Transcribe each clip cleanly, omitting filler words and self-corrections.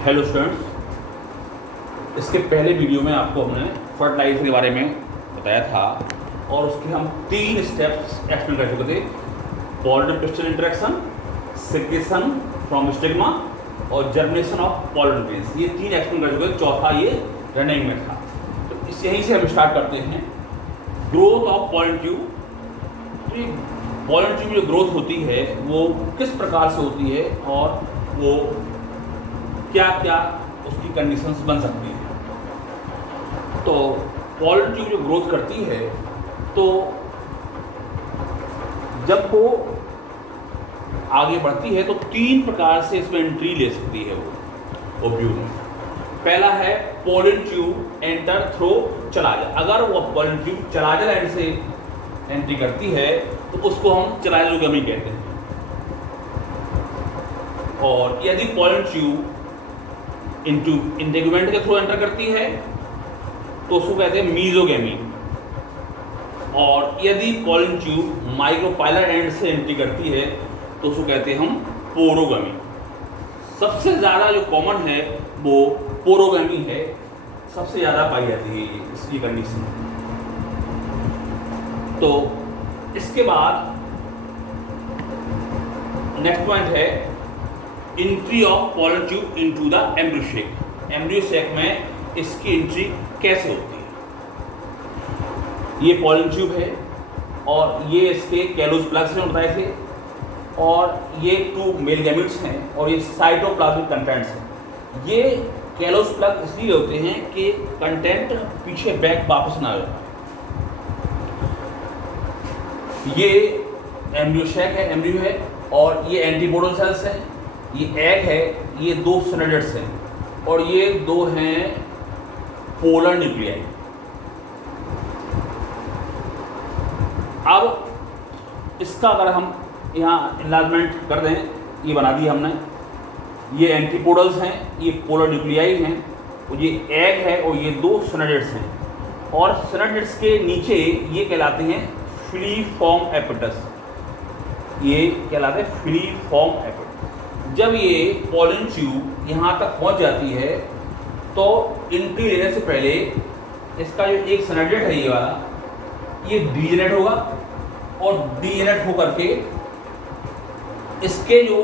Hello students, इसके पहले video में आपको हमने फर्टिलाइजर के बारे में बताया था और उसके हम 3 स्टेप्स एक्सप्लेन कर चुके थे। Pollen pistol interaction, secretion from stigma और जर्मिनेशन ऑफ पॉलन ग्रेन्स। ये 3 एक्सप्लेन कर चुके थे, चौथा ये रनिंग में था। तो इस यहीं से हम स्टार्ट करते हैं। Growth of pollen tube. तो ये पॉलन ट्यूब जो ग्रोथ होती है वो किस प्रकार से होती है और वो क्या क्या उसकी कंडीशंस बन सकती हैं। तो पॉलन ट्यूब जो ग्रोथ करती है तो जब वो आगे बढ़ती है तो 3 प्रकार से इसमें एंट्री ले सकती है वो ओव्यूल में। पहला है pollen tube enter through chalaza. अगर वो पॉलन ट्यूब चलाजा लाइन से एंट्री करती है तो उसको हम चलाजोगमी कहते हैं। और यदि पॉलन ट्यूब इंटेगुमेंट के थ्रू एंटर करती है तो उसको कहते हैं मीजोगेमी। और यदि पॉलन ट्यूब माइक्रोपाइलर एंड से एंट्री करती है तो उसको कहते हैं हम पोरोगमी। सबसे ज़्यादा जो कॉमन है वो पोरोगमी है, सबसे ज़्यादा पाई जाती है इसकी कंडीशन। तो इसके बाद नेक्स्ट पॉइंट है entry of pollen tube into the embryo shake. Embryo shake में इसकी एंट्री कैसे होती है? ये पॉलन ट्यूब है और ये इसके कैलोस प्लग्स में बताए थे और ये 2 मेल गैमेट्स हैं और ये साइटोप्लाज्मिक कंटेंट्स हैं। ये कैलोस प्लग इसलिए होते हैं कि कंटेंट पीछे बैक वापस ना आए। ये एम्ब्रियो शेक है, एम्ब्रियो है और ये एंटीपोडल सेल्स हैं। ये एग है, ये 2 सिनेडेट्स हैं और ये 2 हैं पोलर न्यूक्लियाई। अब इसका अगर हम यहाँ इनलार्जमेंट कर दें, ये बना दिया हमने। ये एंटीपोडल्स हैं, ये पोलर न्यूक्लियाई हैं और ये एग है और ये 2 सिनेडेट्स हैं। और सिनेडेट्स के नीचे ये कहलाते हैं फिलीफॉर्म एपिटस। ये कहलाते हैं फिलीफॉर्म एपिटस। जब ये पॉलन ट्यूब यहाँ तक पहुँच जाती है तो एंट्री लेने से पहले इसका जो एक सिनेडेट है ये वाला, ये डीजेनेट होगा और डीजेनेट होकर के इसके जो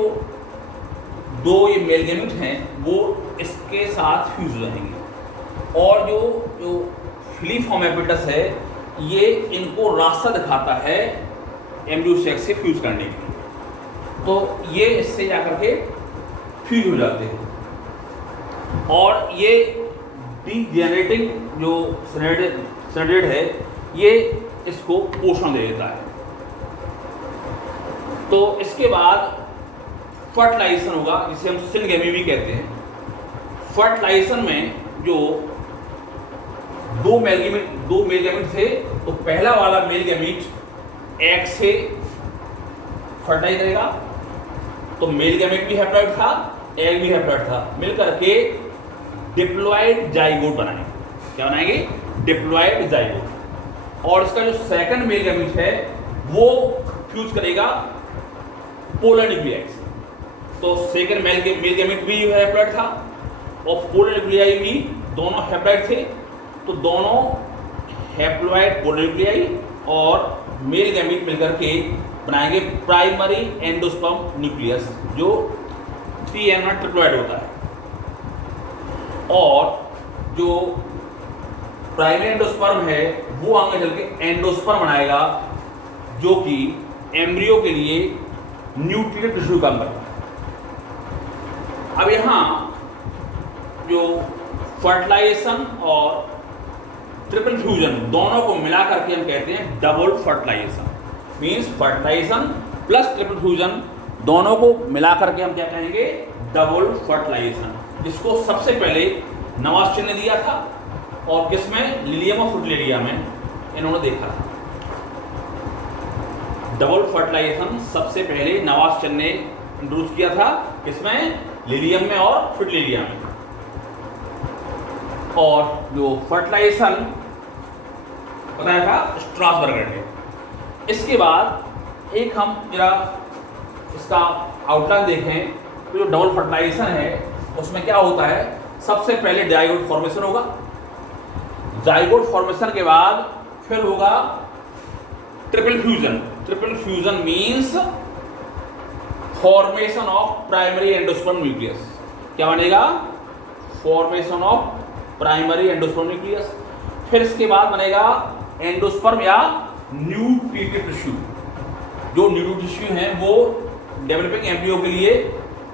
2 ये मेल गैमेट हैं वो इसके साथ फ्यूज हो जाएंगे। और जो फिलीफॉर्म एपिटस है ये इनको रास्ता दिखाता है एम्ब्रियो शेक से फ्यूज करने के लिए। तो ये इससे जाकर के फ्यूज हो जाते हैं और ये डीजेनरेटिंग जो सिनेडेट है ये इसको पोषण दे देता है। तो इसके बाद फर्टिलाइजेशन होगा, जिसे हम सिनगेमी भी कहते हैं। फर्टिलाइजेशन में जो 2 मेल गैमेट थे तो पहला वाला मेल गैमेट एग से फर्टिलाइज करेगा। तो मेल गैमेट भी हैप्लॉइड था, एग भी हैप्लॉइड था, मिलकर के डिप्लॉइड जाइगोट बनाएंगे। क्या बनाएंगे? Diploid zygote. और इसका जो सेकंड मेल गैमेट है वो फ्यूज करेगा पोलर न्यूक्लियाई से। तो सेकंड मेल गैमेट भी हैप्लॉइड था और पोलर न्यूक्लियाई भी दोनों हैप्लॉइड थे। तो दोनों हैप्लॉइड पोलर न्यूक्लियाई और मेल गैमेट मिलकर के बनाएंगे प्राइमरी एंडोस्पर्म न्यूक्लियस, जो 3n ट्रिप्लॉइड होता है। और जो प्राइमरी एंडोस्पर्म है वो आगे चल के एंडोस्पर्म बनाएगा, जो कि एम्ब्रियो के लिए न्यूट्रिएंट टिश्यू काम करता है। अब यहाँ जो फर्टिलाइजेशन और ट्रिपल फ्यूजन दोनों को मिला करके हम कहते हैं double fertilization. Means fertilization plus triple fusion दोनों को मिला करके हम क्या कहेंगे? Double fertilization. जिसको सबसे पहले नवास चिन्ह दिया था और किसमें? लिलियम और फ्रूटिलिया में इन्होंने देखा था। डबल फर्टिलाइजेशन सबसे पहले नवास चिन्ह ने इंट्रोड्यूस किया था, किसमें? लिलियम में और फ्रूटिलिया में। और जो फर्टिलाइजेशन बताया था स्ट्रासबर्गर ने। इसके बाद एक हम जरा इसका आउटलाइन देखें तो जो डबल फर्टिलाइजेशन है उसमें क्या होता है, सबसे पहले डाइगोट फॉर्मेशन होगा, जाइगोट फॉर्मेशन के बाद फिर होगा triple fusion. Triple fusion means formation of primary endosperm nucleus. क्या बनेगा, formation of primary endosperm nucleus. फिर इसके बाद बनेगा एंडोस्पर्म या न्यूक्लिएटेड टिश्यू। जो न्यूक्लिएटेड टिश्यू हैं वो डेवलपिंग एम्ब्रियो के लिए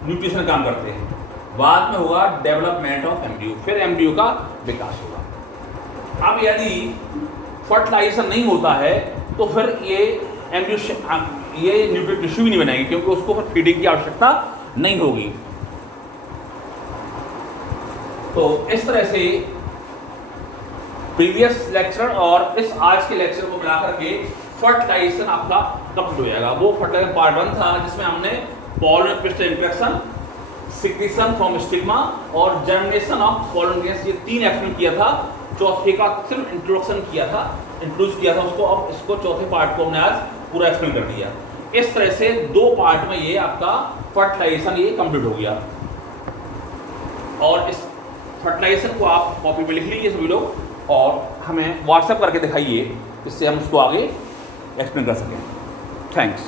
न्यूट्रिशन काम करते हैं। बाद में होगा डेवलपमेंट ऑफ एम्ब्रियो, फिर एम्ब्रियो का विकास होगा। अब यदि फर्टिलाइजेशन नहीं होता है तो फिर ये एम्ब्रियो ये न्यूक्लिएटेड टिश्यू भी नहीं बनाएगी, क्योंकि उसको फिर फीडिंग की आवश्यकता नहीं होगी। तो इस तरह से प्रीवियस लेक्चर और इस आज के लेक्चर को मिलाकर के फर्टिलाइजेशन आपका कंप्लीट हो जाएगा। वो फर्टिलाइजेशन पार्ट 1 था जिसमें हमने pollen pistol interaction, secretion from stigma और जर्मिनेशन ऑफ पॉलन ग्रेन्स, ये 3 एक्सप्लेन किया था। चौथे का सिर्फ इंट्रोडक्शन इंट्रोड्यूस किया था उसको। अब इसको चौथे पार्ट को हमने आज पूरा एक्सप्लेन कर दिया। इस तरह से 2 पार्ट में ये आपका फर्टिलाइजेशन ये कंप्लीट हो गया। और इस फर्टिलाइजेशन को आप कॉपी पे लिख लीजिए सभी लोग और हमें व्हाट्सएप करके दिखाइए, इससे हम उसको आगे एक्सप्लेन कर सकें। थैंक्स।